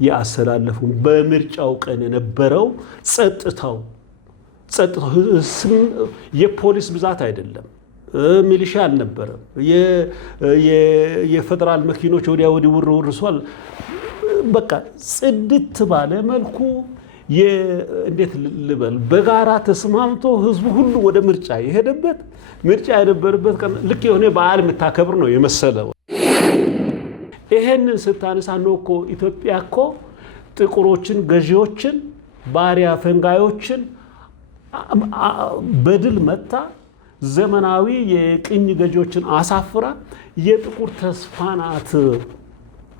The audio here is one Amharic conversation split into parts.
ያስተላለፉ በምርጫው ቀን የነበረው ጸጥታው የፖሊስ ብዛት አይደለም፣ ሚሊሻ አልነበረም፣ የፌደራል መኪኖች ወዲያ ወዲህ ውር ሷል። በቃ ጽድት ባለ መልኩ እንዴት ልበል በጋራ ተስማምቶ ህዝቡ ሁሉ ወደ ምርጫ የነበረበት ቀን ልክ የሆነ በዓል የምታከብር ነው የመሰለው። ይሄንን ስታነሳ ነው እኮ ኢትዮጵያ እኮ ጥቁሮችን ገዢዎችን ባሪያ ፈንጋዮችን በድል መታ ዘመናዊ የቅኝ ገዢዎችን አሳፍራ የጥቁር ተስፋ ናት።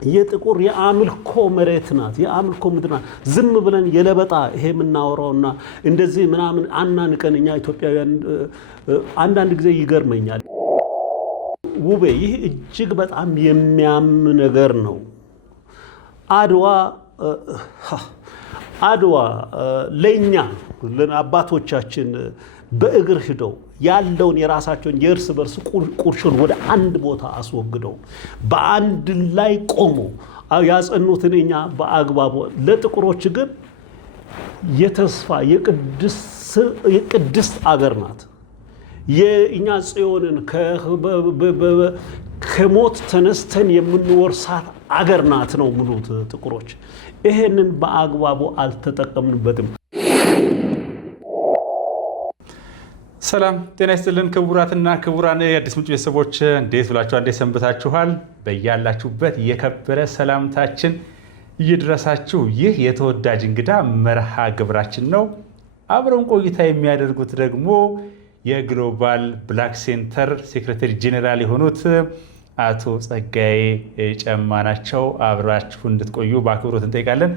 የጥቁር የአምልኮ መሬት ናት፣ የአምልኮ ምድር ናት። ዝም ብለን የለበጣ ይሄ የምናወራውና እንደዚህ ምናምን አናንቀን እኛ ኢትዮጵያውያን አንዳንድ ጊዜ ይገርመኛል። ውቤ ይህ እጅግ በጣም የሚያም ነገር ነው። አድዋ ለኛ አባቶቻችን በእግር ሂደው ያለውን የራሳቸውን የእርስ በርስ ቁርሾን ወደ አንድ ቦታ አስወግደው በአንድ ላይ ቆሞ ያጸኑትን እኛ በአግባቡ ለጥቁሮች ግን የተስፋ የቅድስት አገር ናት። የእኛ ጽዮንን ከሞት ተነስተን የምንወርሳት አገር ናት ነው ሙሉት ጥቁሮች። ይሄንን በአግባቡ አልተጠቀምንበትም። ሰላም ጤና ይስጥልን ክቡራትና ክቡራን የአዲስ ምንጭ ቤተሰቦች እንዴት ብላችኋል? እንዴት ሰንብታችኋል? በያላችሁበት የከበረ ሰላምታችን ይድረሳችሁ። ይህ የተወዳጅ እንግዳ መርሃ ግብራችን ነው። አብረውን ቆይታ የሚያደርጉት ደግሞ የግሎባል ብላክ ሴንተር ሴክሬታሪ ጄኔራል የሆኑት አቶ ጸጋዬ ጨማ ናቸው። አብራችሁ እንድትቆዩ በአክብሮት እንጠይቃለን።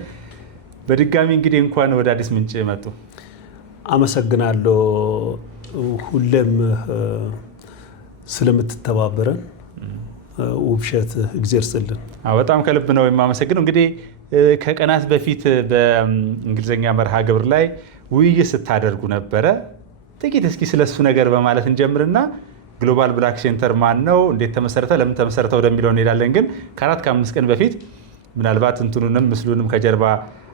በድጋሚ እንግዲህ እንኳን ወደ አዲስ ምንጭ መጡ። አመሰግናለሁ። ሁሌም ስለምትተባበረን ውብሸት እግዜር ይስጥልን። በጣም ከልብ ነው የማመሰግነው። እንግዲህ ከቀናት በፊት በእንግሊዝኛ መርሃ ግብር ላይ ውይይት ስታደርጉ ነበረ። ጥቂት እስኪ ስለሱ ነገር በማለት እንጀምርና ግሎባል ብላክ ሴንተር ማን ነው፣ እንዴት ተመሰረተ፣ ለምን ተመሰረተ ወደሚለው እንሄዳለን። ግን ከ4-5 ቀን በፊት ምናልባት እንትኑንም ምስሉንም ከጀርባ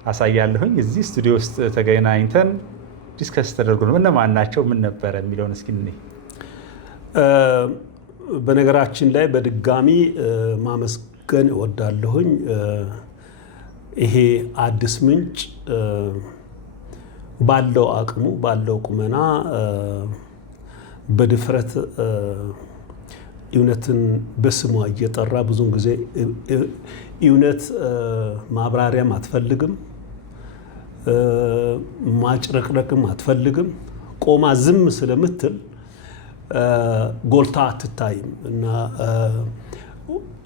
አሳያለሁኝ እዚህ ስቱዲዮ ውስጥ ተገናኝተን ዲስከስ ተደርጎ ነው እነማን ናቸው ምን ነበረ የሚለውን እስኪ እንይ። በነገራችን ላይ በድጋሚ ማመስገን እወዳለሁኝ። ይሄ አዲስ ምንጭ ባለው አቅሙ ባለው ቁመና በድፍረት እውነትን በስሟ እየጠራ ብዙውን ጊዜ እውነት ማብራሪያም አትፈልግም፣ ማጭረቅረቅም አትፈልግም። ቆማ ዝም ስለምትል ጎልታ አትታይም እና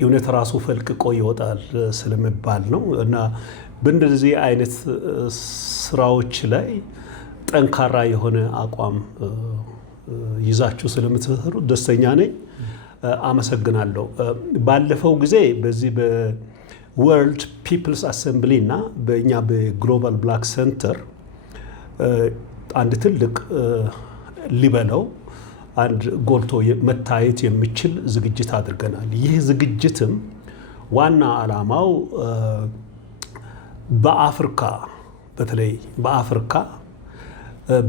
እውነት ራሱ ፈልቅቆ ይወጣል ስለሚባል ነው። እና በእንደዚህ አይነት ስራዎች ላይ ጠንካራ የሆነ አቋም ይዛችሁ ስለምትሰሩ ደስተኛ ነኝ። አመሰግናለሁ። ባለፈው ጊዜ በዚህ በወርልድ ፒፕልስ አሴምብሊ እና በእኛ በግሎባል ብላክ ሴንተር አንድ ትልቅ ሊበለው አንድ ጎልቶ መታየት የሚችል ዝግጅት አድርገናል። ይህ ዝግጅትም ዋና ዓላማው በአፍሪካ በተለይ በአፍሪካ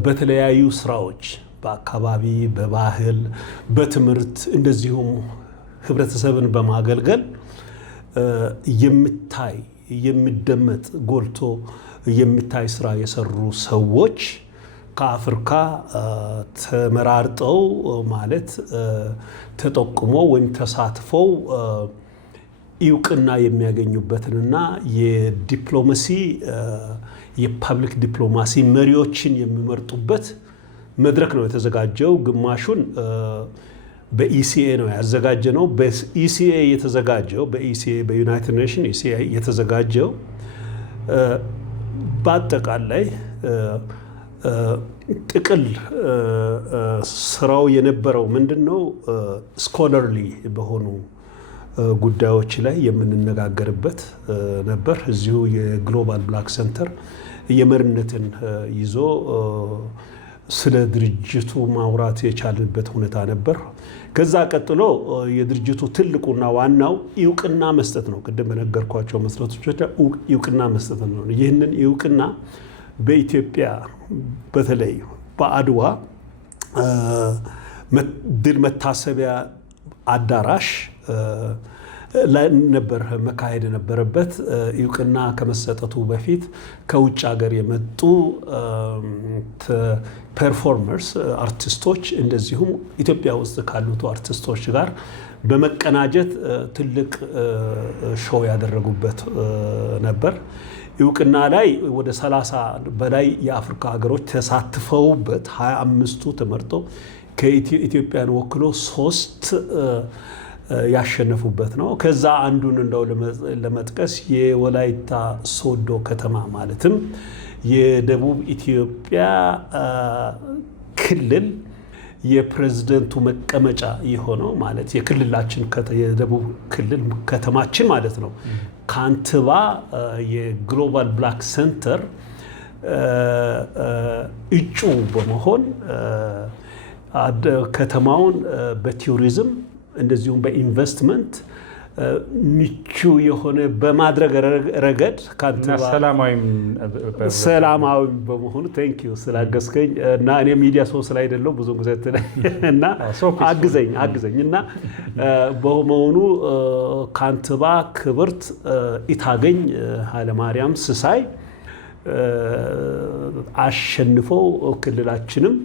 በተለያዩ ስራዎች በአካባቢ፣ በባህል፣ በትምህርት እንደዚሁም ህብረተሰብን በማገልገል የሚታይ የሚደመጥ ጎልቶ የሚታይ ስራ የሰሩ ሰዎች ከአፍሪካ ተመራርጠው ማለት ተጠቁሞ ወይም ተሳትፈው እውቅና የሚያገኙበትንና የዲፕሎማሲ የፐብሊክ ዲፕሎማሲ መሪዎችን የሚመርጡበት መድረክ ነው የተዘጋጀው። ግማሹን በኢሲኤ ነው ያዘጋጀነው። በኢሲኤ የተዘጋጀው በዩናይትድ ኔሽን ኢሲኤ የተዘጋጀው በአጠቃላይ ጥቅል ስራው የነበረው ምንድነው? ስኮለርሊ በሆኑ ጉዳዮች ላይ የምንነጋገርበት ነበር። እዚሁ የግሎባል ብላክ ሴንተር የመሪነትን ይዞ ስለ ድርጅቱ ማውራት የቻልንበት ሁኔታ ነበር። ከዛ ቀጥሎ የድርጅቱ ትልቁና ዋናው እውቅና መስጠት ነው። ቅድም በነገርኳቸው መሰረቶች እውቅና መስጠት ነው። ይህንን እውቅና በኢትዮጵያ በተለይ በአድዋ ድል መታሰቢያ አዳራሽ ነበር መካሄድ የነበረበት። እውቅና ከመሰጠቱ በፊት ከውጭ ሀገር የመጡ ፐርፎርመርስ አርቲስቶች እንደዚሁም ኢትዮጵያ ውስጥ ካሉት አርቲስቶች ጋር በመቀናጀት ትልቅ ሾው ያደረጉበት ነበር። እውቅና ላይ ወደ 30 በላይ የአፍሪካ ሀገሮች ተሳትፈውበት 25ቱ ተመርጦ ከኢትዮጵያን ወክሎ 3 ያሸነፉበት ነው። ከዛ አንዱን እንደው ለመጥቀስ የወላይታ ሶዶ ከተማ ማለትም የደቡብ ኢትዮጵያ ክልል የፕሬዝደንቱ መቀመጫ የሆነው ማለት የክልላችን የደቡብ ክልል ከተማችን ማለት ነው። ካንትባ የግሎባል ብላክ ሴንተር እጩ በመሆን ከተማውን በቱሪዝም እንደዚሁም በኢንቨስትመንት ምቹ የሆነ በማድረግ ረገድ ካንትባ ሰላማዊ በመሆኑ ቴንኪዩ ስላገዝከኝ እና እኔ ሚዲያ ሰው ስላይደለው ብዙ ጊዜ እና አግዘኝ እና በመሆኑ ካንትባ ክብርት ኢታገኝ ኃይለማርያም ስሳይ አሸንፈው ክልላችንም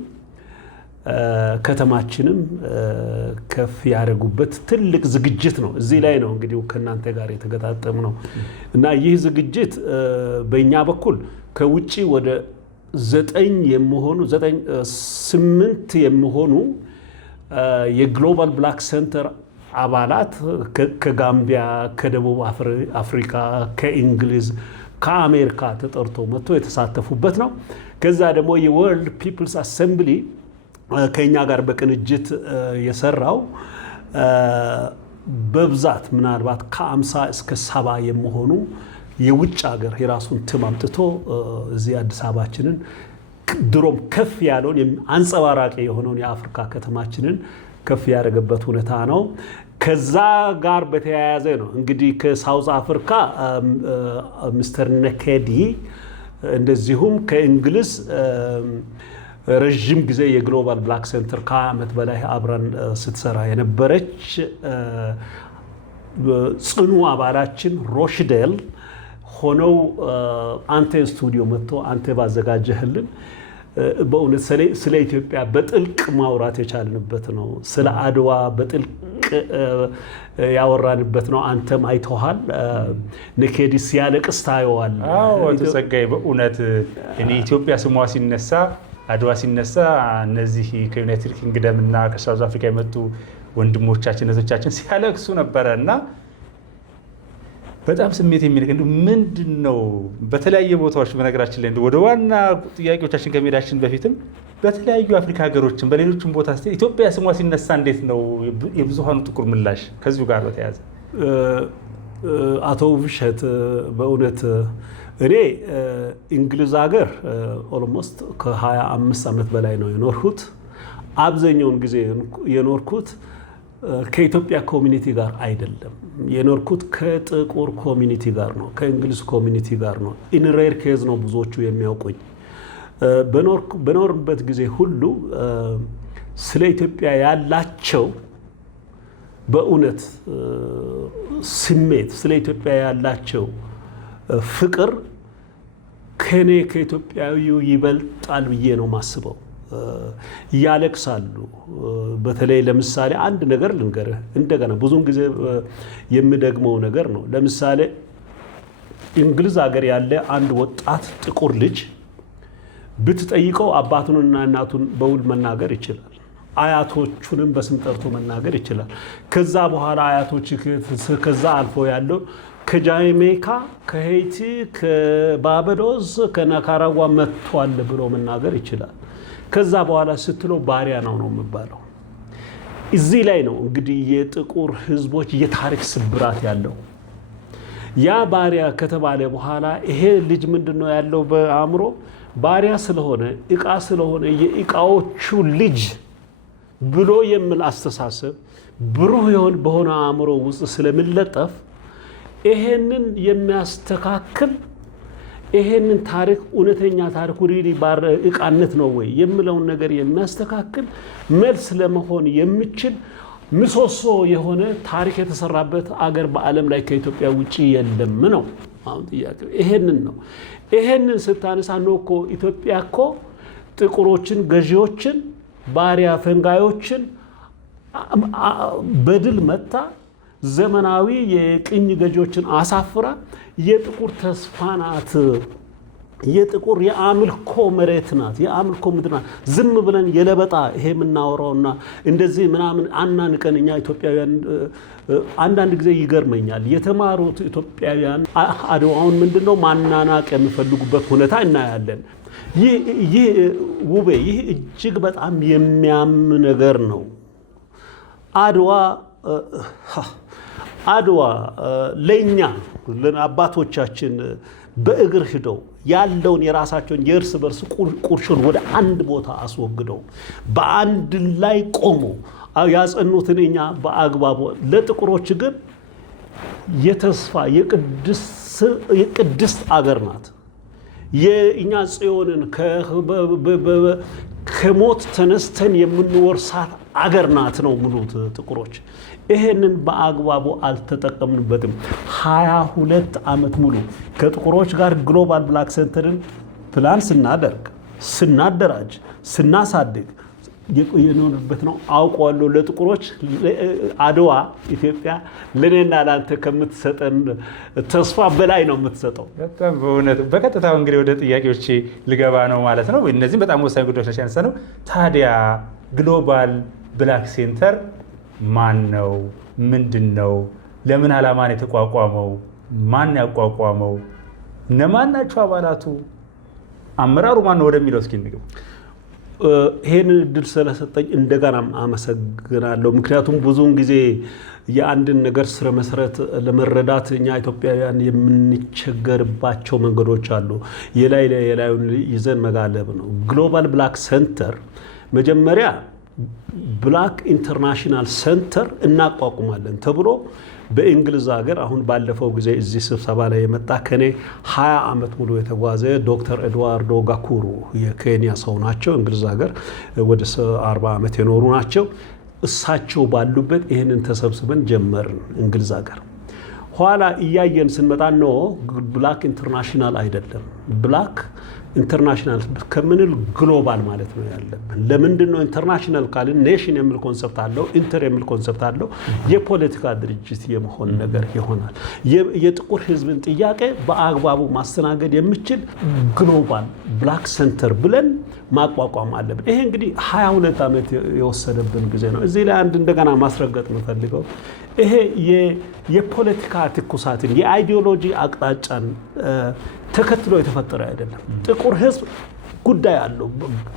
ከተማችንም ከፍ ያደረጉበት ትልቅ ዝግጅት ነው። እዚህ ላይ ነው እንግዲህ ከእናንተ ጋር የተገጣጠም ነው እና ይህ ዝግጅት በእኛ በኩል ከውጪ ወደ 8 የሚሆኑ የግሎባል ብላክ ሴንተር አባላት ከጋምቢያ፣ ከደቡብ አፍሪካ፣ ከእንግሊዝ፣ ከአሜሪካ ተጠርቶ መጥቶ የተሳተፉበት ነው። ከዛ ደግሞ የወርልድ ፒፕልስ አሴምብሊ ከኛ ጋር በቅንጅት የሰራው በብዛት ምናልባት ከ50 እስከ 70 የሚሆኑ የውጭ ሀገር የራሱን ትም አምጥቶ እዚህ አዲስ አበባችንን ድሮም ከፍ ያለውን አንጸባራቂ የሆነውን የአፍሪካ ከተማችንን ከፍ ያደረገበት ሁኔታ ነው። ከዛ ጋር በተያያዘ ነው እንግዲህ ከሳውዝ አፍሪካ ሚስተር ነኬዲ እንደዚሁም ከእንግሊዝ ረጅም ጊዜ የግሎባል ብላክ ሴንተር ከ20 ዓመት በላይ አብረን ስትሰራ የነበረች ጽኑ አባላችን ሮሽዴል ሆነው አንተ ስቱዲዮ መጥቶ አንተ ባዘጋጀህልን በእውነት ስለ ኢትዮጵያ በጥልቅ ማውራት የቻልንበት ነው። ስለ አድዋ በጥልቅ ያወራንበት ነው። አንተም አይተዋል። ነኬዲ ሲያለቅስ ታየዋል። ተጸጋይ በእውነት እኔ ኢትዮጵያ ስሟ ሲነሳ አድዋ ሲነሳ እነዚህ ከዩናይትድ ኪንግደም እና ከሳውዝ አፍሪካ የመጡ ወንድሞቻችን እህቶቻችን ሲያለቅሱ ነበረ እና በጣም ስሜት የሚነካ ምንድን ነው በተለያየ ቦታዎች በነገራችን ላይ ወደ ዋና ጥያቄዎቻችን ከመሄዳችን በፊትም በተለያዩ አፍሪካ ሀገሮችን በሌሎችም ቦታ ኢትዮጵያ ስሟ ሲነሳ እንዴት ነው የብዙሃኑ ጥቁር ምላሽ? ከዚሁ ጋር በተያያዘ አቶ ውብሸት በእውነት እኔ እንግሊዝ ሀገር ኦልሞስት ከ25 ዓመት በላይ ነው የኖርኩት። አብዛኛውን ጊዜ የኖርኩት ከኢትዮጵያ ኮሚኒቲ ጋር አይደለም የኖርኩት፣ ከጥቁር ኮሚኒቲ ጋር ነው፣ ከእንግሊዝ ኮሚኒቲ ጋር ነው። ኢንሬር ኬዝ ነው ብዙዎቹ የሚያውቁኝ። በኖርበት ጊዜ ሁሉ ስለ ኢትዮጵያ ያላቸው በእውነት ስሜት፣ ስለ ኢትዮጵያ ያላቸው ፍቅር ከኔ ከኢትዮጵያዊው ይበልጣል ብዬ ነው ማስበው። ያለቅሳሉ። በተለይ ለምሳሌ አንድ ነገር ልንገርህ፣ እንደገና ብዙውን ጊዜ የምደግመው ነገር ነው። ለምሳሌ እንግሊዝ ሀገር ያለ አንድ ወጣት ጥቁር ልጅ ብትጠይቀው አባቱንና እናቱን በውል መናገር ይችላል። አያቶቹንም በስም ጠርቶ መናገር ይችላል። ከዛ በኋላ አያቶች ከዛ አልፎ ያለው ከጃሜይካ፣ ከሄይቲ፣ ከባርባዶስ፣ ከኒካራጓ መጥቷል ብሎ መናገር ይችላል። ከዛ በኋላ ስትለው ባሪያ ነው የሚባለው። እዚህ ላይ ነው እንግዲህ የጥቁር ህዝቦች የታሪክ ስብራት ያለው። ያ ባሪያ ከተባለ በኋላ ይሄ ልጅ ምንድነው ያለው በአእምሮ ባሪያ ስለሆነ ዕቃ ስለሆነ የዕቃዎቹ ልጅ ብሎ የሚል አስተሳሰብ ብሩህ በሆነ አእምሮ ውስጥ ስለሚለጠፍ ይሄንን የሚያስተካክል ይሄንን ታሪክ እውነተኛ ታሪክ ሪሊ ዕቃነት ነው ወይ የሚለውን ነገር የሚያስተካክል መልስ ለመሆን የሚችል ምሰሶ የሆነ ታሪክ የተሰራበት አገር በዓለም ላይ ከኢትዮጵያ ውጪ የለም ነው አሁን ጥያቄው ይሄንን ነው። ይሄንን ስታነሳ ነው እኮ ኢትዮጵያ እኮ ጥቁሮችን ገዢዎችን ባሪያ ፈንጋዮችን በድል መታ ዘመናዊ የቅኝ ገዢዎችን አሳፍራ የጥቁር ተስፋ ናት። የጥቁር የአምልኮ መሬት ናት። የአምልኮ ምድር ናት። ዝም ብለን የለበጣ ይሄ የምናወራውና እንደዚህ ምናምን አናንቀን እኛ ኢትዮጵያውያን አንዳንድ ጊዜ ይገርመኛል። የተማሩት ኢትዮጵያውያን አድዋውን ምንድነው ማናናቅ የሚፈልጉበት ሁኔታ እናያለን። ይህ ውቤ ይህ እጅግ በጣም የሚያም ነገር ነው። አድዋ ለኛ አባቶቻችን በእግር ሂደው ያለውን የራሳቸውን የእርስ በርስ ቁርሾን ወደ አንድ ቦታ አስወግደው በአንድ ላይ ቆሞ ያጸኑትን እኛ በአግባቡ ለጥቁሮች ግን የተስፋ የቅድስት አገር ናት። የእኛ ጽዮንን ከሞት ተነስተን የምንወርሳት አገር ናት ነው ምሉት ጥቁሮች። ይሄንን በአግባቡ አልተጠቀምንበትም። 22 ዓመት ሙሉ ከጥቁሮች ጋር ግሎባል ብላክ ሴንተርን ፕላን ስናደራጅ ስናሳድግ የኖርበት ነው። አውቀዋለሁ። ለጥቁሮች አድዋ ኢትዮጵያ ለኔና ላንተ ከምትሰጠን ተስፋ በላይ ነው የምትሰጠው። በጣም በእውነት በቀጥታው እንግዲህ ወደ ጥያቄዎች ልገባ ነው ማለት ነው። እነዚህም በጣም ወሳኝ ጉዳዮች ናቸው ያነሳነው። ታዲያ ግሎባል ብላክ ሴንተር ማን ነው? ምንድን ነው? ለምን ዓላማን የተቋቋመው? ማን ያቋቋመው? እነማን ናቸው አባላቱ? አመራሩ ማን ነው ወደሚለው እስኪ እንግባ። ይሄንን እድል ስለሰጠኝ እንደገና አመሰግናለሁ። ምክንያቱም ብዙውን ጊዜ የአንድን ነገር ስረ መሰረት ለመረዳት እኛ ኢትዮጵያውያን የምንቸገርባቸው መንገዶች አሉ። የላዩን ይዘን መጋለብ ነው። ግሎባል ብላክ ሴንተር መጀመሪያ ብላክ ኢንተርናሽናል ሴንተር እናቋቁማለን ተብሎ በእንግሊዝ ሀገር አሁን ባለፈው ጊዜ እዚህ ስብሰባ ላይ የመጣ ከኔ 20 ዓመት ሙሉ የተጓዘ ዶክተር ኤድዋርዶ ጋኩሩ የኬንያ ሰው ናቸው። እንግሊዝ ሀገር ወደ 40 ዓመት የኖሩ ናቸው። እሳቸው ባሉበት ይህንን ተሰብስበን ጀመርን እንግሊዝ ሀገር። ኋላ እያየን ስንመጣ ነው ብላክ ኢንተርናሽናል አይደለም፣ ብላክ ኢንተርናሽናል ከምንል ግሎባል ማለት ነው ያለብን። ለምንድን ነው ኢንተርናሽናል ካልን ኔሽን የሚል ኮንሰፕት አለው፣ ኢንተር የሚል ኮንሰፕት አለው። የፖለቲካ ድርጅት የመሆን ነገር ይሆናል። የጥቁር ሕዝብን ጥያቄ በአግባቡ ማስተናገድ የሚችል ግሎባል ብላክ ሴንተር ብለን ማቋቋም አለብን። ይሄ እንግዲህ 22 ዓመት የወሰደብን ጊዜ ነው። እዚህ ላይ አንድ እንደገና ማስረገጥ የምፈልገው ይሄ የፖለቲካ ትኩሳትን የአይዲዮሎጂ አቅጣጫን ተከትሎ የተፈጠረ አይደለም። ጥቁር ሕዝብ ጉዳይ አለው፣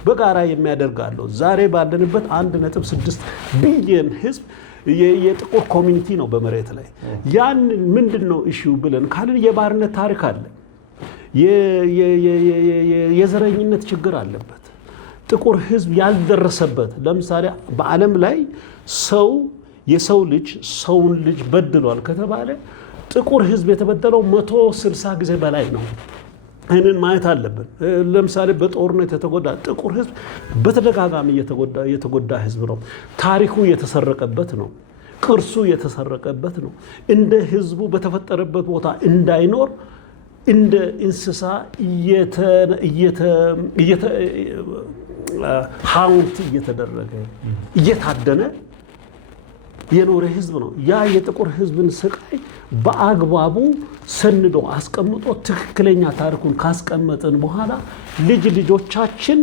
በጋራ የሚያደርግ አለው። ዛሬ ባለንበት 1.6 ቢሊዮን ሕዝብ የጥቁር ኮሚኒቲ ነው በመሬት ላይ። ያን ምንድነው ኢሹ ብለን ካልን የባርነት ታሪክ አለ፣ የዘረኝነት ችግር አለበት። ጥቁር ሕዝብ ያልደረሰበት ለምሳሌ በዓለም ላይ የሰው ልጅ ሰውን ልጅ በድሏል ከተባለ ጥቁር ሕዝብ የተበደለው 160 ጊዜ በላይ ነው። ይህንን ማየት አለብን። ለምሳሌ በጦርነት የተጎዳ ጥቁር ሕዝብ በተደጋጋሚ የተጎዳ ሕዝብ ነው። ታሪኩ የተሰረቀበት ነው። ቅርሱ የተሰረቀበት ነው። እንደ ሕዝቡ በተፈጠረበት ቦታ እንዳይኖር እንደ እንስሳ ሀውንት እየተደረገ እየታደነ የኖረ ህዝብ ነው። ያ የጥቁር ህዝብን ስቃይ በአግባቡ ሰንዶ አስቀምጦ ትክክለኛ ታሪኩን ካስቀመጥን በኋላ ልጆቻችን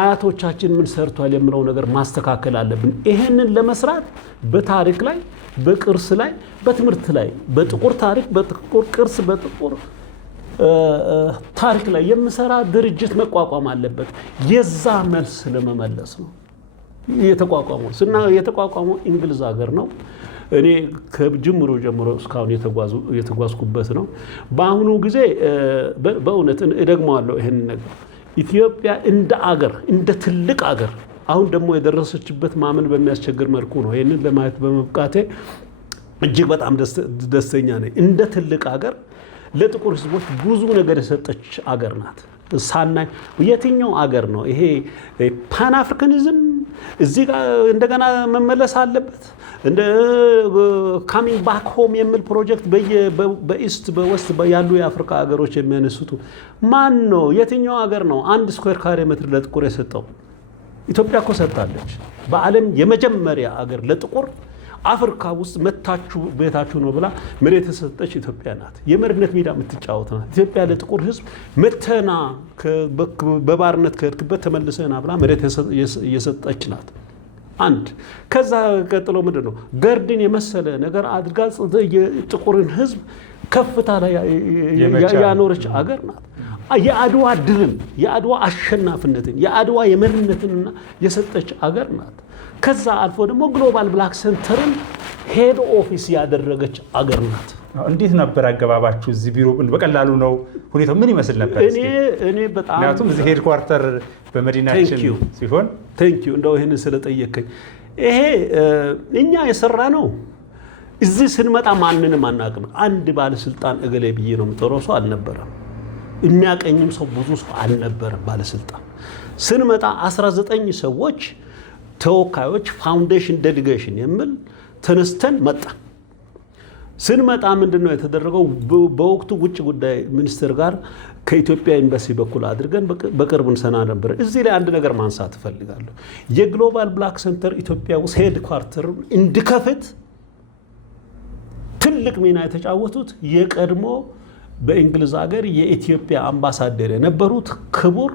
አያቶቻችን ምን ሰርቷል የሚለው ነገር ማስተካከል አለብን። ይሄንን ለመስራት በታሪክ ላይ፣ በቅርስ ላይ፣ በትምህርት ላይ በጥቁር ታሪክ፣ በጥቁር ቅርስ፣ በጥቁር ታሪክ ላይ የሚሰራ ድርጅት መቋቋም አለበት። የዛ መልስ ለመመለስ ነው የተቋቋመው። የተቋቋመው እንግሊዝ ሀገር ነው። እኔ ከጅምሮ ጀምሮ እስካሁን የተጓዝኩበት ነው። በአሁኑ ጊዜ በእውነት እደግመዋለሁ ይሄን ነገር ኢትዮጵያ እንደ አገር እንደ ትልቅ አገር አሁን ደግሞ የደረሰችበት ማመን በሚያስቸግር መልኩ ነው። ይሄንን ለማየት በመብቃቴ እጅግ በጣም ደስተኛ ነኝ። እንደ ትልቅ አገር ለጥቁር ህዝቦች ብዙ ነገር የሰጠች አገር ናት። ሳናይ የትኛው አገር ነው ይሄ ፓን አፍሪካኒዝም እዚህ ጋር እንደገና መመለስ አለበት እንደ ካሚንግ ባክ ሆም የሚል ፕሮጀክት በኢስት በዌስት ያሉ የአፍሪካ ሀገሮች የሚያነሱት ማን ነው? የትኛው ሀገር ነው 1 ስኩዌር ካሬ ሜትር ለጥቁር የሰጠው? ኢትዮጵያ እኮ ሰጥታለች። በዓለም የመጀመሪያ ሀገር ለጥቁር አፍሪካ ውስጥ መታችሁ ቤታችሁ ነው ብላ መሬት የሰጠች ኢትዮጵያ ናት። የመሪነት ሜዳ የምትጫወት ናት ኢትዮጵያ። ለጥቁር ህዝብ መተና በባርነት ከሄድክበት ተመልሰና ብላ መሬት የሰጠች ናት። አንድ ከዛ ቀጥሎ ምንድን ነው ገርድን የመሰለ ነገር አድርጋ የጥቁርን ህዝብ ከፍታ ላይ ያኖረች አገር ናት። የአድዋ ድልን የአድዋ አሸናፊነትን የአድዋ የመሪነትንና የሰጠች አገር ናት። ከዛ አልፎ ደግሞ ግሎባል ብላክ ሴንተርን ሄድ ኦፊስ ያደረገች አገር ናት። እንዴት ነበር አገባባችሁ? እዚህ ቢሮ በቀላሉ ነው ሁኔታው ምን ይመስል ነበር? እኔ በጣም ምክንያቱም እዚህ ሄድ ኳርተር በመዲናችን ሲሆን ቴንኪዩ እንደው ይህንን ስለጠየቀኝ። ይሄ እኛ የሰራ ነው። እዚህ ስንመጣ ማንንም አናውቅም። አንድ ባለስልጣን እገሌ ብዬ ነው የምጠራው ሰው አልነበረም። የሚያቀኝም ሰው ብዙ ሰው አልነበረም። ባለስልጣን ስንመጣ 19 ሰዎች ተወካዮች ፋውንዴሽን ዴሊጌሽን የሚል ተነስተን መጣ። ስንመጣ ምንድነው የተደረገው? በወቅቱ ውጭ ጉዳይ ሚኒስትር ጋር ከኢትዮጵያ ኤምባሲ በኩል አድርገን በቅርብ እንሰና ነበር። እዚህ ላይ አንድ ነገር ማንሳት እፈልጋለሁ። የግሎባል ብላክ ሴንተር ኢትዮጵያ ውስጥ ሄድ ኳርተር እንዲከፍት ትልቅ ሚና የተጫወቱት የቀድሞ በእንግሊዝ ሀገር የኢትዮጵያ አምባሳደር የነበሩት ክቡር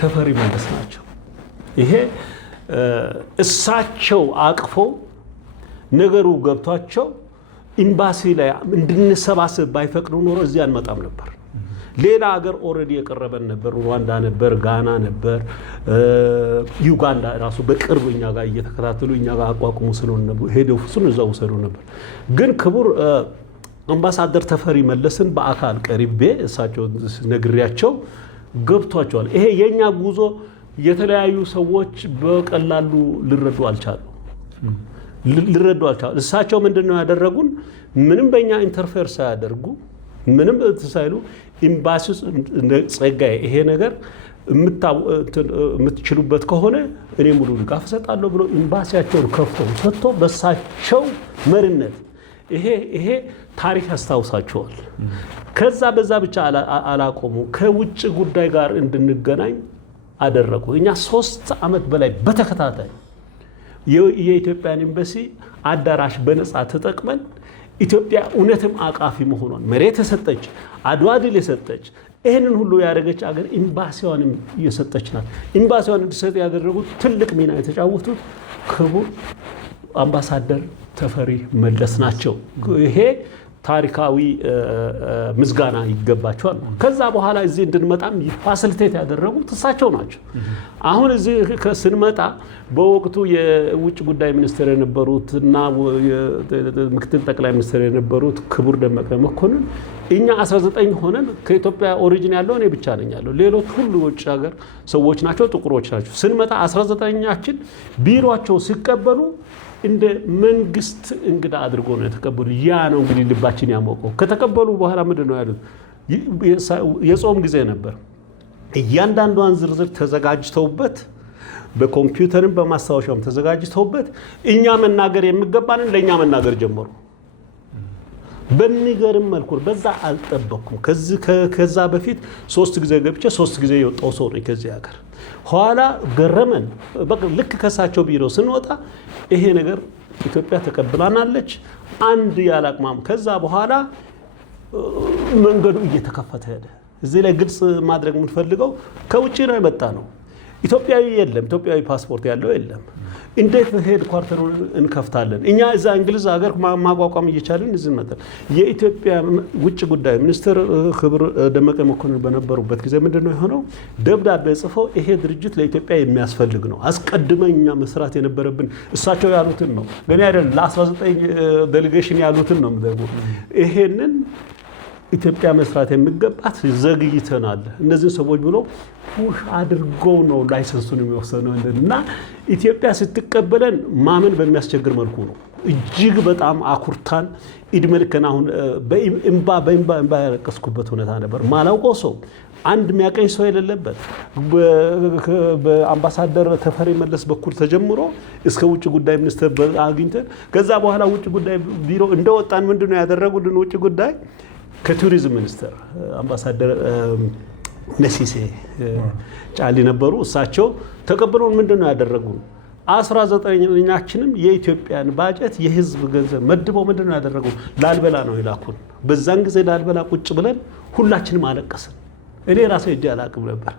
ተፈሪ መለስ ናቸው። ይሄ እሳቸው አቅፈው ነገሩ ገብቷቸው ኤምባሲ ላይ እንድንሰባሰብ ባይፈቅዱ ኖሮ እዚህ አንመጣም ነበር። ሌላ ሀገር ኦልሬዲ የቀረበን ነበር። ሩዋንዳ ነበር፣ ጋና ነበር፣ ዩጋንዳ ራሱ በቅርብ እኛ ጋር እየተከታተሉ እኛ ጋር አቋቁሙ ስለሆነ ሄደው እሱን እዛው ወሰዱ ነበር። ግን ክቡር አምባሳደር ተፈሪ መለስን በአካል ቀርቤ እሳቸው ነግሬያቸው ገብቷቸዋል። ይሄ የኛ ጉዞ የተለያዩ ሰዎች በቀላሉ ሊረዱ አልቻሉ። እሳቸው ምንድነው ያደረጉን? ምንም በእኛ ኢንተርፌር ሳያደርጉ ምንም ሳይሉ ኤምባሲ ጸጋዬ ይሄ ነገር የምትችሉበት ከሆነ እኔ ሙሉ ድጋፍ እሰጣለሁ ብሎ ኤምባሲያቸውን ከፍተው ሰጥቶ በሳቸው መሪነት ይሄ ታሪክ ያስታውሳቸዋል። ከዛ በዛ ብቻ አላቆሙ። ከውጭ ጉዳይ ጋር እንድንገናኝ አደረጉ። እኛ 3 ዓመት በላይ በተከታታይ የኢትዮጵያን ኤምባሲ አዳራሽ በነፃ ተጠቅመን ኢትዮጵያ እውነትም አቃፊ መሆኗን መሬት የሰጠች አድዋ ድል የሰጠች ይህንን ሁሉ ያደረገች አገር ኤምባሲዋንም እየሰጠች ናት። ኤምባሲዋን እንዲሰጥ ያደረጉት ትልቅ ሚና የተጫወቱት ክቡር አምባሳደር ተፈሪ መለስ ናቸው። ይሄ ታሪካዊ ምስጋና ይገባቸዋል። ከዛ በኋላ እዚህ እንድንመጣም ፋሲሊቴት ያደረጉት እሳቸው ናቸው። አሁን እዚህ ስንመጣ በወቅቱ የውጭ ጉዳይ ሚኒስትር የነበሩትና ምክትል ጠቅላይ ሚኒስትር የነበሩት ክቡር ደመቀ መኮንን እኛ 19 ሆነን ከኢትዮጵያ ኦሪጂን ያለው እኔ ብቻ ነኝ ያለው፣ ሌሎች ሁሉ ውጭ ሀገር ሰዎች ናቸው፣ ጥቁሮች ናቸው። ስንመጣ 19ኛችን ቢሮአቸው ሲቀበሉ እንደ መንግስት እንግዳ አድርጎ ነው የተቀበሉ። ያ ነው እንግዲህ ልባችን ያሞቀው። ከተቀበሉ በኋላ ምንድን ነው ያሉት? የጾም ጊዜ ነበር። እያንዳንዷን ዝርዝር ተዘጋጅተውበት በኮምፒውተርም በማስታወሻም ተዘጋጅተውበት እኛ መናገር የሚገባንን ለእኛ መናገር ጀመሩ። በሚገርም መልኩ በዛ አልጠበኩም። ከዛ በፊት 3 ጊዜ ገብቼ 3 ጊዜ የወጣው ሰው ነኝ ከዚህ ሀገር። ኋላ ገረመን። ልክ ከሳቸው ቢሮ ስንወጣ ይሄ ነገር ኢትዮጵያ ተቀብላናለች አንድ ያላቅማም። ከዛ በኋላ መንገዱ እየተከፈተ ሄደ። እዚህ ላይ ግልጽ ማድረግ የምንፈልገው ከውጭ ነው የመጣ ነው። ኢትዮጵያዊ የለም፣ ኢትዮጵያዊ ፓስፖርት ያለው የለም። እንዴት ሄድ ኳርተሩን እንከፍታለን? እኛ እዛ እንግሊዝ ሀገር ማቋቋም እየቻለን እዚህ መጣን። የኢትዮጵያ ውጭ ጉዳይ ሚኒስትር ክቡር ደመቀ መኮንን በነበሩበት ጊዜ ምንድነው የሆነው? ደብዳቤ ጽፈው ይሄ ድርጅት ለኢትዮጵያ የሚያስፈልግ ነው፣ አስቀድመን እኛ መስራት የነበረብን እሳቸው ያሉትን ነው፣ ገና አይደለም ለ19 ዴሌጌሽን ያሉትን ነው ደግሞ ይሄንን ኢትዮጵያ መስራት የሚገባት ዘግይተናል እነዚህ ሰዎች ብሎ ፑሽ አድርገው ነው ላይሰንሱን የሚወሰነው እና ኢትዮጵያ ስትቀበለን ማመን በሚያስቸግር መልኩ ነው። እጅግ በጣም አኩርታን እድሜ ልክን አሁን በእንባ ያለቀስኩበት ሁኔታ ነበር። ማላውቀው ሰው አንድ የሚያቀኝ ሰው የሌለበት በአምባሳደር ተፈሪ መለስ በኩል ተጀምሮ እስከ ውጭ ጉዳይ ሚኒስትር አግኝተን ከዛ በኋላ ውጭ ጉዳይ ቢሮ እንደወጣን ምንድነው ያደረጉልን? ውጭ ጉዳይ ከቱሪዝም ሚኒስትር አምባሳደር ነሲሴ ጫሊ ነበሩ። እሳቸው ተቀብለውን ምንድነው ያደረጉን? 19ኛችንም የኢትዮጵያን ባጀት የህዝብ ገንዘብ መድበው ምንድነው ያደረጉ? ላልበላ ነው ይላኩን። በዛን ጊዜ ላልበላ ቁጭ ብለን ሁላችንም አለቀስን። እኔ ራሴ እጄ አላቅም ነበር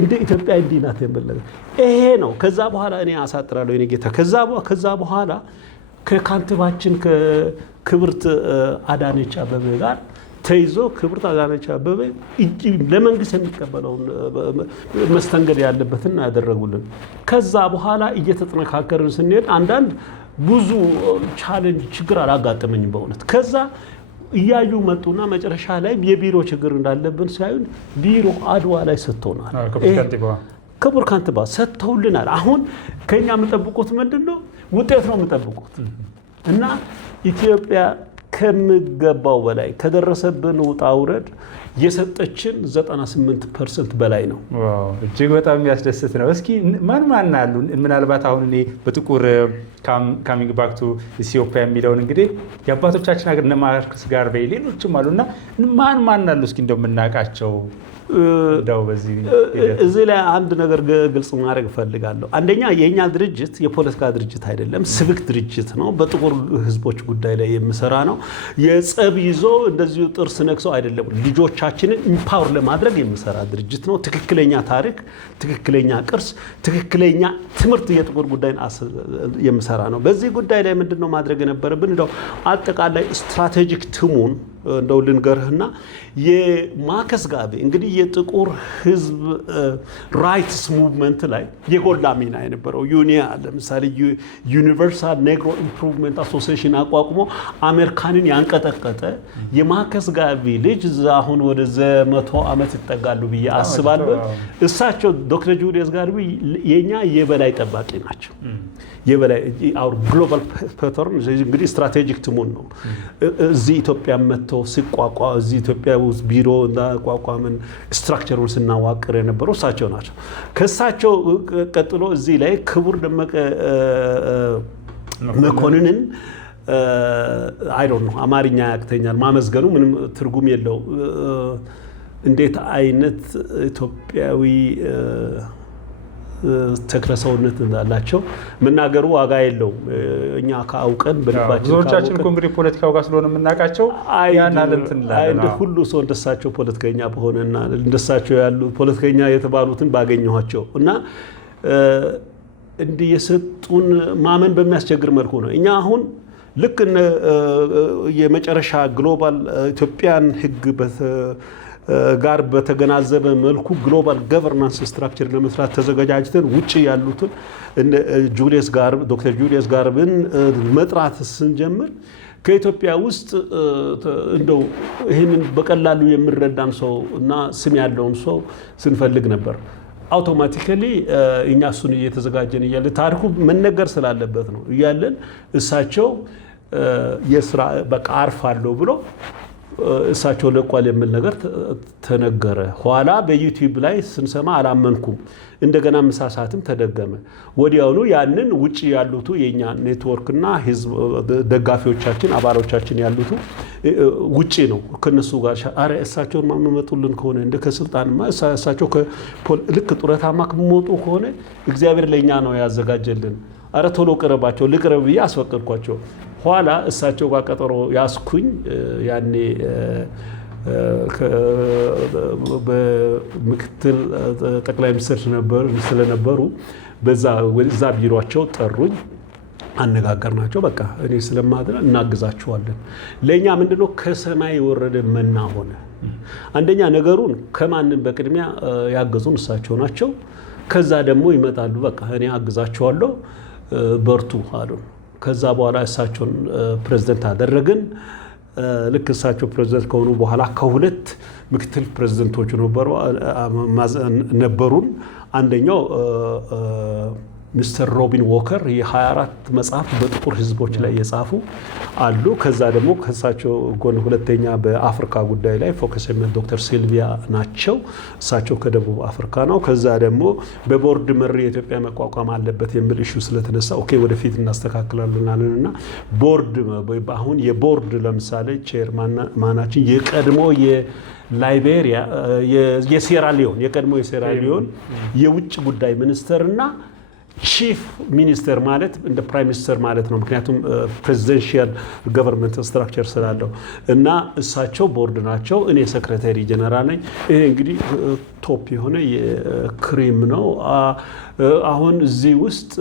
እንደ ኢትዮጵያ እንዲህ ናት የምለው ይሄ ነው። ከዛ በኋላ እኔ አሳጥራለሁ የኔ ጌታ። ከዛ በኋላ ከካንቲባችን ከክብርት አዳነች አበቤ ጋር ተይዞ ክብርት አዳነች አበቤ ለመንግስት የሚቀበለውን መስተንገድ ያለበትን ያደረጉልን። ከዛ በኋላ እየተጠነካከርን ስንሄድ አንዳንድ ብዙ ቻሌንጅ ችግር አላጋጠመኝም በእውነት። ከዛ እያዩ መጡና መጨረሻ ላይ የቢሮ ችግር እንዳለብን ሳይሆን ቢሮ አድዋ ላይ ሰጥተውናል። ክቡር ካንቲባ ሰጥተውልናል። አሁን ከኛ የምጠብቁት ምንድነው? ውጤት ነው የምጠብቁት እና ኢትዮጵያ ከሚገባው በላይ ከደረሰብን ውጣ ውረድ የሰጠችን 98% በላይ ነው። እጅግ በጣም የሚያስደስት ነው። እስኪ ማን አሉ? ምናልባት አሁን እኔ በጥቁር ካሚንግ ባክ ቱ ኢትዮጵያ የሚለውን እንግዲህ የአባቶቻችን ሀገር እነ ማርክስ ጋርቬይ ሌሎችም አሉና ማን አሉ? እስኪ እንደው የምናውቃቸው እዚህ ላይ አንድ ነገር ግልጽ ማድረግ እፈልጋለሁ። አንደኛ የኛ ድርጅት የፖለቲካ ድርጅት አይደለም፣ ሲቪክ ድርጅት ነው። በጥቁር ህዝቦች ጉዳይ ላይ የሚሰራ ነው። የጸብ ይዞ እንደዚሁ ጥርስ ነክሶ አይደለም። ልጆቻችንን ኢምፓወር ለማድረግ የሚሰራ ድርጅት ነው። ትክክለኛ ታሪክ፣ ትክክለኛ ቅርስ፣ ትክክለኛ ትምህርት የጥቁር ጉዳይን የሚሰራ ነው። በዚህ ጉዳይ ላይ ምንድነው ማድረግ የነበረብን? እንደው አጠቃላይ ስትራቴጂክ ቲሙን እንደው ልንገርህና የማርከስ ጋርቬይ እንግዲህ የጥቁር ህዝብ ራይትስ ሙቭመንት ላይ የጎላ ሚና የነበረው ዩኒያ ለምሳሌ ዩኒቨርሳል ኔግሮ ኢምፕሩቭመንት አሶሲዬሽን አቋቁሞ አሜሪካንን ያንቀጠቀጠ የማርከስ ጋርቬይ ልጅ አሁን ወደ 100 ዓመት ይጠጋሉ ብዬ አስባለሁ። እሳቸው ዶክተር ጁሊየስ ጋርቬይ የኛ የበላይ ጠባቂ ናቸው። የበላይ አውር ግሎባል ፓተርን እንግዲህ ስትራቴጂክ ቲሙን ነው እዚህ ኢትዮጵያ መጥተው ሲቋቋም እዚህ ኢትዮጵያ ውስጥ ቢሮ እንዳቋቋምን ስትራክቸሩን ስናዋቅር የነበረው እሳቸው ናቸው። ከእሳቸው ቀጥሎ እዚህ ላይ ክቡር ደመቀ መኮንንን አይ ዶንት ኖ አማርኛ ያቅተኛል ማመስገኑ ምንም ትርጉም የለው። እንዴት አይነት ኢትዮጵያዊ ተክለሰውነት እንዳላቸው መናገሩ ዋጋ የለውም። እኛ ካውቀን በልባችን ብዙዎቻችን እንግዲህ ፖለቲካው ጋር ስለሆነ የምናውቃቸው ያን አለንትን እንደ ሁሉ ሰው እንደሳቸው ፖለቲከኛ በሆነና እንደሳቸው ያሉ ፖለቲከኛ የተባሉትን ባገኘኋቸው እና እንዲህ የሰጡን ማመን በሚያስቸግር መልኩ ነው። እኛ አሁን ልክ የመጨረሻ ግሎባል ኢትዮጵያን ህግ ጋር በተገናዘበ መልኩ ግሎባል ገቨርናንስ ስትራክቸር ለመስራት ተዘጋጅተን ውጪ ያሉትን ዶክተር ጁሊየስ ጋርቬይን መጥራት ስንጀምር ከኢትዮጵያ ውስጥ እንደው ይህንን በቀላሉ የሚረዳን ሰው እና ስም ያለውን ሰው ስንፈልግ ነበር። አውቶማቲካሊ እኛ እሱን እየተዘጋጀን እያለ ታሪኩ መነገር ስላለበት ነው እያለን እሳቸው የስራ በቃ አርፋለሁ ብሎ እሳቸው ለቋል የሚል ነገር ተነገረ። ኋላ በዩቲዩብ ላይ ስንሰማ አላመንኩም። እንደገና ምሳ ሰዓትም ተደገመ። ወዲያውኑ ያንን ውጪ ያሉት የኛ ኔትወርክና ህዝብ ደጋፊዎቻችን አባሎቻችን ያሉት ውጪ ነው ከነሱ ጋር አረ እሳቸውን ማመጡልን ከሆነ እንደ ከስልጣንማ እሳቸው ልክ ጡረታማ ከመውጡ ከሆነ እግዚአብሔር ለኛ ነው ያዘጋጀልን። አረ ቶሎ ቅረባቸው ልቅረብ ብዬ አስፈቀድኳቸው። ኋላ እሳቸው ጋር ቀጠሮ ያስኩኝ ያኔ በምክትል ጠቅላይ ሚኒስትር ስለነበሩ በዛ ቢሮቸው ጠሩኝ፣ አነጋገርናቸው። በቃ እኔ ስለማድረግ እናግዛችኋለን። ለእኛ ምንድነው ከሰማይ የወረደ መና ሆነ። አንደኛ ነገሩን ከማንም በቅድሚያ ያገዙን እሳቸው ናቸው። ከዛ ደግሞ ይመጣሉ፣ በቃ እኔ አግዛችኋለሁ በርቱ አሉን። ከዛ በኋላ እሳቸውን ፕሬዝደንት አደረግን። ልክ እሳቸው ፕሬዝደንት ከሆኑ በኋላ ከሁለት ምክትል ፕሬዝደንቶች ነበሩን። አንደኛው ሚስተር ሮቢን ዎከር የ24 መጽሐፍ በጥቁር ህዝቦች ላይ የጻፉ አሉ። ከዛ ደግሞ ከእሳቸው ጎን ሁለተኛ በአፍሪካ ጉዳይ ላይ ፎከስ የሚያደርጉት ዶክተር ሲልቪያ ናቸው። እሳቸው ከደቡብ አፍሪካ ነው። ከዛ ደግሞ በቦርድ መሪ የኢትዮጵያ መቋቋም አለበት የሚል ኢሹ ስለተነሳ ኦኬ ወደፊት እናስተካክላለን እና ቦርድ አሁን የቦርድ ለምሳሌ ቼርማናችን የቀድሞ የላይቤሪያ የሴራሊዮን የቀድሞ የሴራሊዮን የውጭ ጉዳይ ሚኒስተርና ቺፍ ሚኒስተር ማለት እንደ ፕራይም ሚኒስተር ማለት ነው። ምክንያቱም ፕሬዚደንሻል ገቨርንመንት ስትራክቸር ስላለው እና እሳቸው ቦርድ ናቸው። እኔ ሴክሬታሪ ጀነራል ነኝ። ይሄ እንግዲህ ቶፕ የሆነ የክሪም ነው። አሁን እዚህ ውስጥ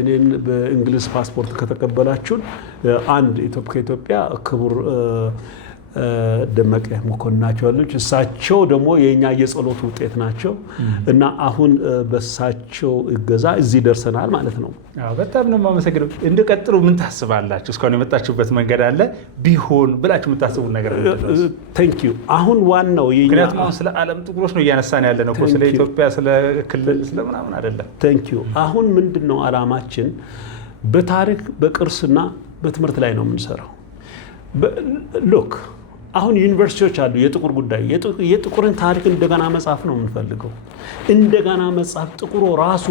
እኔን በእንግሊዝ ፓስፖርት ከተቀበላችሁን አንድ ከኢትዮጵያ ክቡር ደመቀ መኮንን ናቸው አለች። እሳቸው ደግሞ የኛ የጸሎት ውጤት ናቸው እና አሁን በእሳቸው እገዛ እዚህ ደርሰናል ማለት ነው። በጣም ነው የማመሰግነው። እንደቀጥሉ ምን ታስባላችሁ? እስካሁን የመጣችሁበት መንገድ አለ ቢሆን ብላችሁ የምታስቡት ነገር ነው? ቴንክ ዩ። አሁን ዋናው ምክንያቱም አሁን ስለ ዓለም ጥቁሮች ነው እያነሳን ያለ ነው፣ ስለ ኢትዮጵያ ስለ ክልል ስለ ምናምን አይደለም። ቴንክ ዩ። አሁን ምንድን ነው ዓላማችን? በታሪክ በቅርስና በትምህርት ላይ ነው የምንሰራው። ሎክ አሁን ዩኒቨርሲቲዎች አሉ። የጥቁር ጉዳይ የጥቁርን ታሪክ እንደገና መጻፍ ነው የምንፈልገው። እንደገና መጻፍ ጥቁሩ ራሱ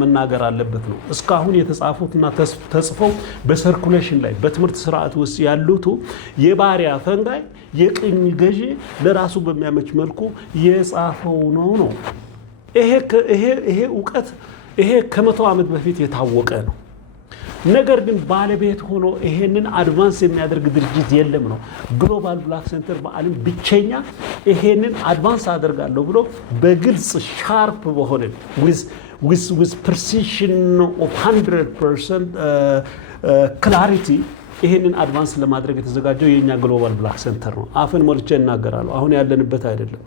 መናገር አለበት ነው። እስካሁን የተጻፉትና ተጽፈው በሰርኩሌሽን ላይ በትምህርት ስርዓት ውስጥ ያሉት የባሪያ ፈንጋይ የቅኝ ገዢ ለራሱ በሚያመች መልኩ የጻፈው ነው። ይሄ እውቀት ይሄ ከ100 ዓመት በፊት የታወቀ ነው። ነገር ግን ባለቤት ሆኖ ይሄንን አድቫንስ የሚያደርግ ድርጅት የለም ነው። ግሎባል ብላክ ሴንተር በዓለም ብቸኛ ይሄንን አድቫንስ አደርጋለሁ ብሎ በግልጽ ሻርፕ በሆነ with precision of 100% ክላሪቲ ይሄንን አድቫንስ ለማድረግ የተዘጋጀው የኛ ግሎባል ብላክ ሴንተር ነው። አፍን ሞልቼ እናገራለሁ። አሁን ያለንበት አይደለም።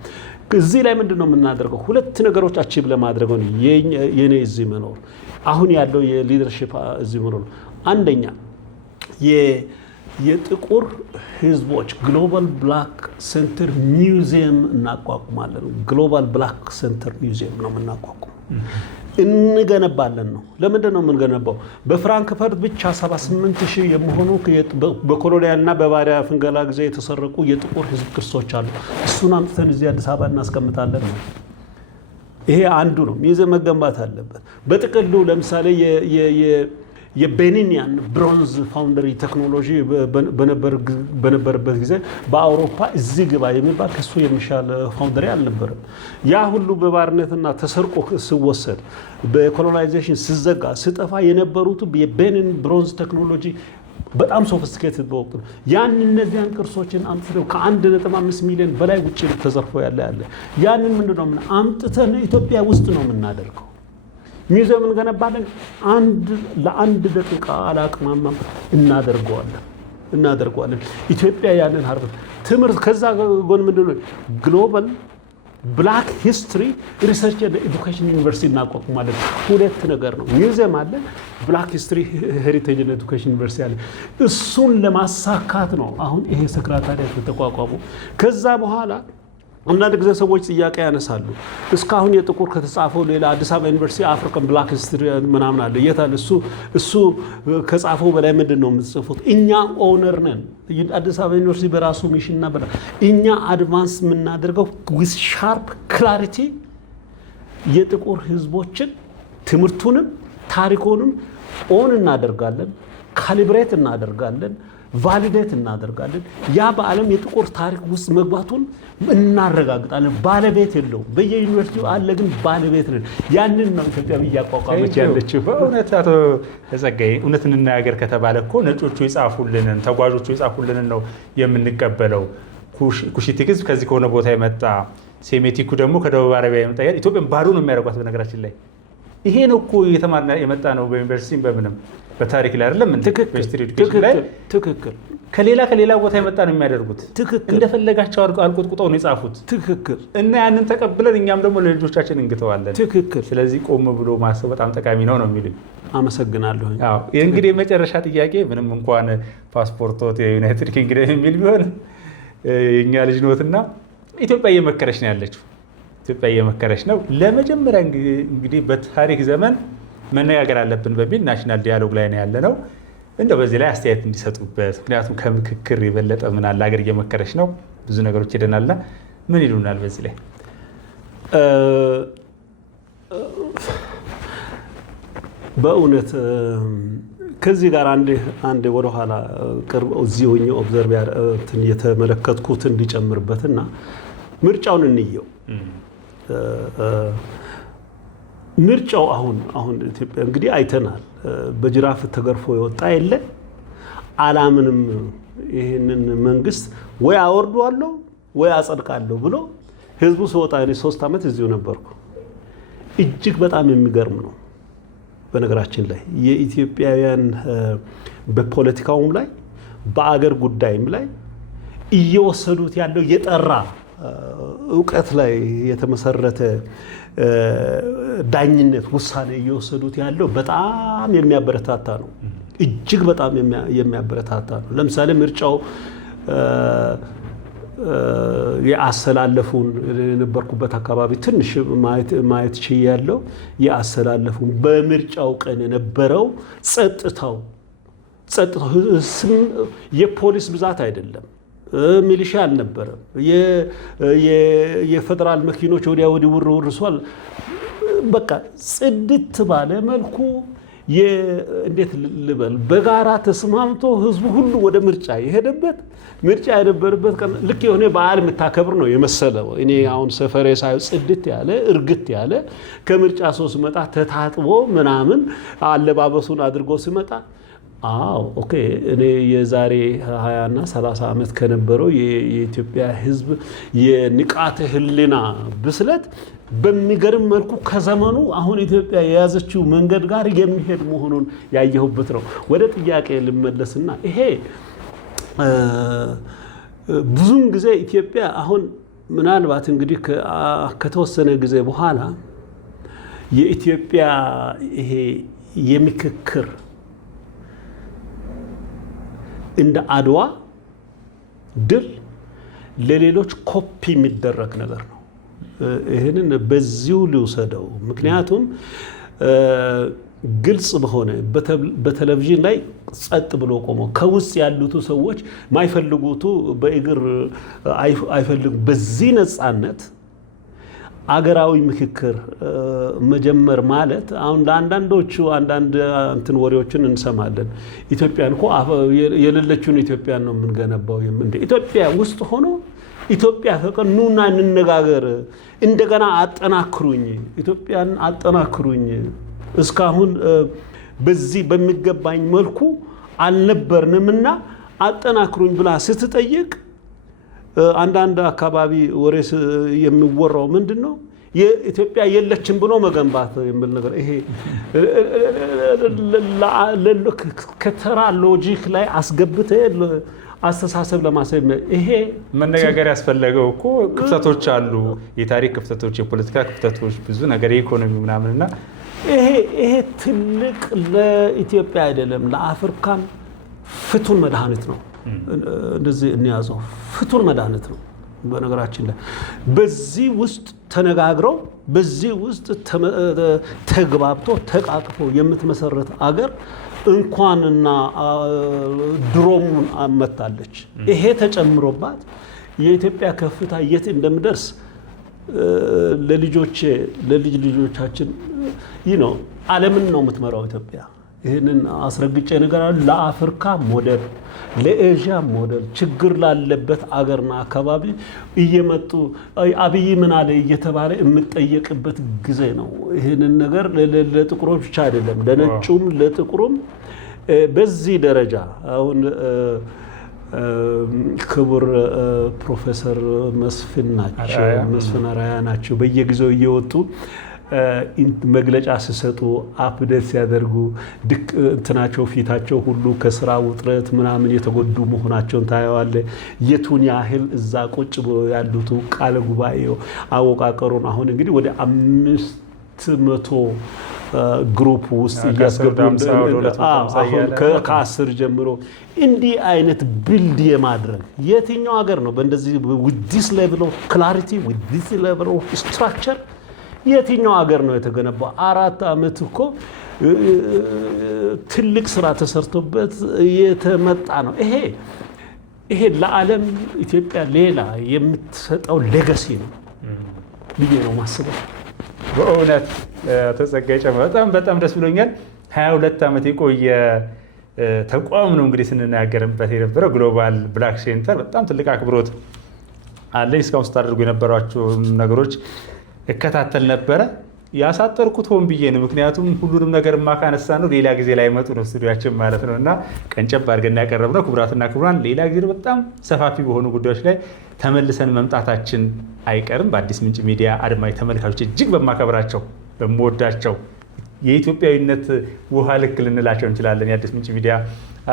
እዚህ ላይ ምንድነው የምናደርገው? ሁለት ነገሮች አቺቭ ለማድረግ ነው የኔ እዚህ መኖር፣ አሁን ያለው የሊደርሺፕ እዚህ መኖር። አንደኛ የጥቁር ህዝቦች ግሎባል ብላክ ሴንተር ሚውዚየም እናቋቁማለን። ግሎባል ብላክ ሴንተር ሚውዚየም ነው የምናቋቁመው። እንገነባለን ነው። ለምንድን ነው የምንገነባው? በፍራንክፈርት ብቻ 78,000 የሚሆኑ በኮሎኒያልና በባሪያ ፍንገላ ጊዜ የተሰረቁ የጥቁር ህዝብ ቅርሶች አሉ። እሱን አምጥተን እዚህ አዲስ አበባ እናስቀምጣለን ነው። ይሄ አንዱ ነው። ሚውዚየም መገንባት አለበት። በጥቅሉ ለምሳሌ የቤኒኒያን ብሮንዝ ፋውንደሪ ቴክኖሎጂ በነበረበት ጊዜ በአውሮፓ እዚህ ግባ የሚባል ከሱ የሚሻል ፋውንደሪ አልነበረም። ያ ሁሉ በባርነትና ተሰርቆ ሲወሰድ በኮሎናይዜሽን ሲዘጋ ሲጠፋ የነበሩት የቤኒን ብሮንዝ ቴክኖሎጂ በጣም ሶፊስቲኬትድ በወቅቱ ነው። እነዚያን ቅርሶችን አምጥተን ከ1.5 ሚሊዮን በላይ ውጭ ተዘርፎ ያለ ያንን ምንድነው አምጥተን ኢትዮጵያ ውስጥ ነው የምናደርገው። ሚውዚየም እንገነባለን። ለአንድ ደቂቃ አላቅማማም እናደርገዋለን። ኢትዮጵያ ያንን ሀርበት ትምህርት ከዛ ጎን ምንድነው ግሎባል ብላክ ሂስትሪ ሪሰርች ኤንድ ኤዱኬሽን ዩኒቨርሲቲ እናቋቁማለን። ሁለት ነገር ነው። ሚውዚየም አለ፣ ብላክ ሂስትሪ ሄሪቴጅ ኤንድ ኤዱኬሽን ዩኒቨርሲቲ አለ። እሱን ለማሳካት ነው አሁን ይሄ ሰክራታሪያት ተቋቋሙ። ከዛ በኋላ አንዳንድ ጊዜ ሰዎች ጥያቄ ያነሳሉ። እስካሁን የጥቁር ከተጻፈው ሌላ አዲስ አበባ ዩኒቨርሲቲ አፍሪካን ብላክ ሂስትሪ ምናምን አለ። የታል እሱ ከጻፈው በላይ ምንድን ነው የምትጽፉት? እኛ ኦነር ነን። አዲስ አበባ ዩኒቨርሲቲ በራሱ ሚሽንና እኛ አድቫንስ የምናደርገው ዊዝ ሻርፕ ክላሪቲ የጥቁር ህዝቦችን ትምህርቱንም ታሪኮንም ኦን እናደርጋለን፣ ካሊብሬት እናደርጋለን፣ ቫሊዴት እናደርጋለን። ያ በዓለም የጥቁር ታሪክ ውስጥ መግባቱን እናረጋግጣለን። ባለቤት የለውም። በየዩኒቨርሲቲው አለ፣ ግን ባለቤት ነን። ያንን ነው ኢትዮጵያ እያቋቋመች ያለችው። በእውነት አቶ ጸጋዬ እውነት እንናገር ከተባለ እኮ ነጮቹ የጻፉልንን ተጓዦቹ የጻፉልንን ነው የምንቀበለው። ኩሺቲክ ህዝብ ከዚህ ከሆነ ቦታ የመጣ ሴሜቲኩ ደግሞ ከደቡብ አረቢያ የመጣ ኢትዮጵያን ባዶ ነው የሚያደርጓት። በነገራችን ላይ ይሄ ነው እኮ እየተማርና የመጣ ነው በዩኒቨርሲቲ በምንም በታሪክ ላይ አይደለም እንዴ? ትክክል። ከሌላ ቦታ የመጣ ነው የሚያደርጉት። እንደፈለጋቸው አልቆጥቁጠው ነው የጻፉት። ትክክል። እና ያንን ተቀብለን እኛም ደግሞ ለልጆቻችን እንግተዋለን። ትክክል። ስለዚህ ቆም ብሎ ማሰብ በጣም ጠቃሚ ነው የሚሉኝ። አመሰግናለሁ። አዎ እንግዲህ የመጨረሻ ጥያቄ ምንም እንኳን ፓስፖርቶት የዩናይትድ ኪንግደም የሚል ቢሆን የኛ ልጅ ኖትና ኢትዮጵያ እየመከረች ነው ያለችው። ኢትዮጵያ እየመከረች ነው። ለመጀመሪያ እንግዲህ በታሪክ ዘመን መነጋገር አለብን በሚል ናሽናል ዲያሎግ ላይ ነው ያለነው። እንደው በዚህ ላይ አስተያየት እንዲሰጡበት፣ ምክንያቱም ከምክክር የበለጠ ምን አለ? ሀገር እየመከረች ነው፣ ብዙ ነገሮች ሄደናልና ምን ይሉናል በዚህ ላይ? በእውነት ከዚህ ጋር አንድ ወደኋላ ቅርብ እዚህ ሆኜ ኦብዘርቭ የተመለከትኩት እንዲጨምርበትና ምርጫውን እንየው። ምርጫው አሁን ኢትዮጵያ እንግዲህ አይተናል። በጅራፍ ተገርፎ የወጣ የለ። አላምንም ይህንን መንግስት ወይ አወርዷለሁ ወይ አጸድቃለሁ ብሎ ህዝቡ ሲወጣ እኔ 3 ዓመት እዚሁ ነበርኩ። እጅግ በጣም የሚገርም ነው። በነገራችን ላይ የኢትዮጵያውያን በፖለቲካውም ላይ በአገር ጉዳይም ላይ እየወሰዱት ያለው የጠራ እውቀት ላይ የተመሰረተ ዳኝነት ውሳኔ እየወሰዱት ያለው በጣም የሚያበረታታ ነው። እጅግ በጣም የሚያበረታታ ነው። ለምሳሌ ምርጫው የአሰላለፉን የነበርኩበት አካባቢ ትንሽ ማየት ችያለሁ። የአሰላለፉን በምርጫው ቀን የነበረው ጸጥታው የፖሊስ ብዛት አይደለም፣ ሚሊሻ አልነበረም፣ የፌደራል መኪኖች ወዲያ ወዲህ ውር ሷል። በቃ ጽድት ባለ መልኩ እንዴት ልበል በጋራ ተስማምቶ ህዝቡ ሁሉ ወደ ምርጫ የነበረበት ቀን ልክ የሆነ በዓል የምታከብር ነው የመሰለው። እኔ አሁን ሰፈሬ ሳይ ጽድት ያለ እርግት ያለ ከምርጫ ሰው ሲመጣ ተታጥቦ ምናምን አለባበሱን አድርጎ ሲመጣ ኦኬ እኔ የዛሬ 20 እና 30 ዓመት ከነበረው የኢትዮጵያ ህዝብ የንቃተ ህሊና ብስለት በሚገርም መልኩ ከዘመኑ አሁን ኢትዮጵያ የያዘችው መንገድ ጋር የሚሄድ መሆኑን ያየሁበት ነው። ወደ ጥያቄ ልመለስና ይሄ ብዙውን ጊዜ ኢትዮጵያ አሁን ምናልባት እንግዲህ ከተወሰነ ጊዜ በኋላ የኢትዮጵያ ይሄ የምክክር እንደ አድዋ ድል ለሌሎች ኮፒ የሚደረግ ነገር ነው። ይህንን በዚሁ ልውሰደው። ምክንያቱም ግልጽ በሆነ በቴሌቪዥን ላይ ጸጥ ብሎ ቆሞ ከውስጥ ያሉት ሰዎች ማይፈልጉቱ በእግር አይፈልጉ። በዚህ ነፃነት አገራዊ ምክክር መጀመር ማለት አሁን ለአንዳንዶቹ አንዳንድ እንትን ወሬዎችን እንሰማለን። ኢትዮጵያን እኮ የሌለችውን ኢትዮጵያን ነው የምንገነባው። ኢትዮጵያ ውስጥ ሆኖ ኢትዮጵያ ፈቀን ኑና እንነጋገር፣ እንደገና አጠናክሩኝ፣ ኢትዮጵያን አጠናክሩኝ፣ እስካሁን በዚህ በሚገባኝ መልኩ አልነበርንምና አጠናክሩኝ ብላ ስትጠይቅ አንዳንድ አካባቢ ወሬ የሚወራው ምንድነው? የኢትዮጵያ የለችም ብሎ መገንባት የሚል ነገር። ይሄ ከተራ ሎጂክ ላይ አስገብተ አስተሳሰብ ለማሰብ ይሄ መነጋገር ያስፈለገው እኮ ክፍተቶች አሉ፣ የታሪክ ክፍተቶች፣ የፖለቲካ ክፍተቶች፣ ብዙ ነገር የኢኮኖሚ ምናምንና ይሄ ትልቅ ለኢትዮጵያ አይደለም ለአፍሪካም ፍቱን መድኃኒት ነው። እንደዚህ እንያዘው ፍቱን መድኃኒት ነው። በነገራችን ላይ በዚህ ውስጥ ተነጋግረው በዚህ ውስጥ ተግባብቶ ተቃቅፎ የምትመሰረት አገር እንኳንና ድሮም አመጣለች። ይሄ ተጨምሮባት የኢትዮጵያ ከፍታ የት እንደምደርስ ለልጅ ልጆቻችን ዓለምን ነው የምትመራው ኢትዮጵያ። ይህንን አስረግጬ ነገር ለአፍሪካ ሞዴል፣ ለኤዥያ ሞዴል፣ ችግር ላለበት አገርና አካባቢ እየመጡ አብይ ምን አለ እየተባለ የምጠየቅበት ጊዜ ነው። ይህንን ነገር ለጥቁሮች ብቻ አይደለም ለነጩም ለጥቁሩም በዚህ ደረጃ አሁን ክቡር ፕሮፌሰር መስፍን ናቸው፣ መስፍን አርአያ ናቸው። በየጊዜው እየወጡ መግለጫ ሲሰጡ አፕዴት ሲያደርጉ እንትናቸው ፊታቸው ሁሉ ከስራ ውጥረት ምናምን የተጎዱ መሆናቸውን ታየዋለ። የቱን ያህል እዛ ቁጭ ያሉት ቃለ ጉባኤው አወቃቀሩን አሁን እንግዲህ ወደ 500 ግሩፕ ውስጥ እያስገቡ ከ10 ጀምሮ እንዲህ አይነት ቢልድ የማድረግ የትኛው ሀገር ነው በእንደዚህ with this level of clarity with this level of structure የትኛው ሀገር ነው የተገነባው? 4 ዓመት እኮ ትልቅ ስራ ተሰርቶበት የተመጣ ነው። ይሄ ለዓለም ኢትዮጵያ ሌላ የምትሰጠው ሌጋሲ ነው ብዬ ነው ማስበው። በእውነት ተጸጋይ ጨምሮ በጣም ደስ ብሎኛል። 22 ዓመት የቆየ ተቋም ነው እንግዲህ ስንናገርበት የነበረው ግሎባል ብላክ ሴንተር። በጣም ትልቅ አክብሮት አለኝ። እስካሁን ስታደርጉ የነበሯቸው ነገሮች እከታተል ነበረ። ያሳጠርኩት ሆን ብዬ ነው፣ ምክንያቱም ሁሉንም ነገር ማካነሳ ነው ሌላ ጊዜ ላይ መጡ ነው ስቱዲያችን ማለት ነው እና ቀንጨብ አድርገን ያቀረብነው። ክቡራትና ክቡራን ሌላ ጊዜ በጣም ሰፋፊ በሆኑ ጉዳዮች ላይ ተመልሰን መምጣታችን አይቀርም። በአዲስ ምንጭ ሚዲያ አድማጭ ተመልካቾች እጅግ በማከብራቸው በምወዳቸው የኢትዮጵያዊነት ውሃ ልክ ልንላቸው እንችላለን የአዲስ ምንጭ ሚዲያ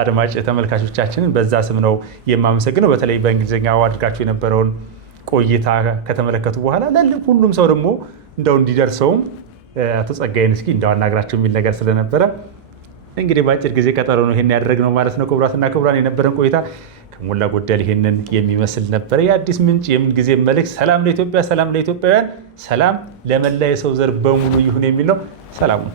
አድማጭ ተመልካቾቻችንን በዛ ስም ነው የማመሰግነው። በተለይ በእንግሊዝኛው አድርጋቸው የነበረውን ቆይታ ከተመለከቱ በኋላ ሁሉም ሰው ደግሞ እንደው እንዲደርሰውም አቶ ጸጋዬን እስኪ እንደው አናግራቸው የሚል ነገር ስለነበረ እንግዲህ በአጭር ጊዜ ቀጠሮ ነው ይሄን ያደረግነው ማለት ነው። ክቡራትና ክቡራን የነበረን ቆይታ ከሞላ ጎደል ይሄንን የሚመስል ነበረ። የአዲስ ምንጭ የምን ጊዜ መልእክት ሰላም ለኢትዮጵያ፣ ሰላም ለኢትዮጵያውያን፣ ሰላም ለመላ የሰው ዘር በሙሉ ይሁን የሚል ነው። ሰላም ነው።